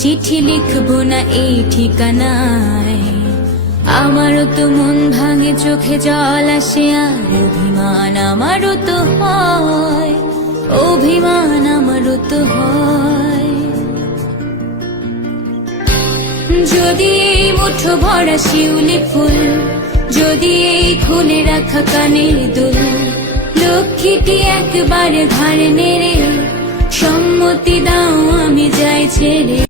চিঠি লিখব না এই ঠিকানায়। আমারও তো মন ভাঙে, চোখে জল আসে, আর অভিমান আমারও তো হয়। অভিমান আমারও তো হয়। যদি এই মুঠো ভরা শিউলি ফুল, যদি এই খুলে রাখা কানের দুল, লক্ষ্মীটি একবারে ঘাড়ে নেড়ে, সম্মতি দাও আমি যাই ছেড়ে।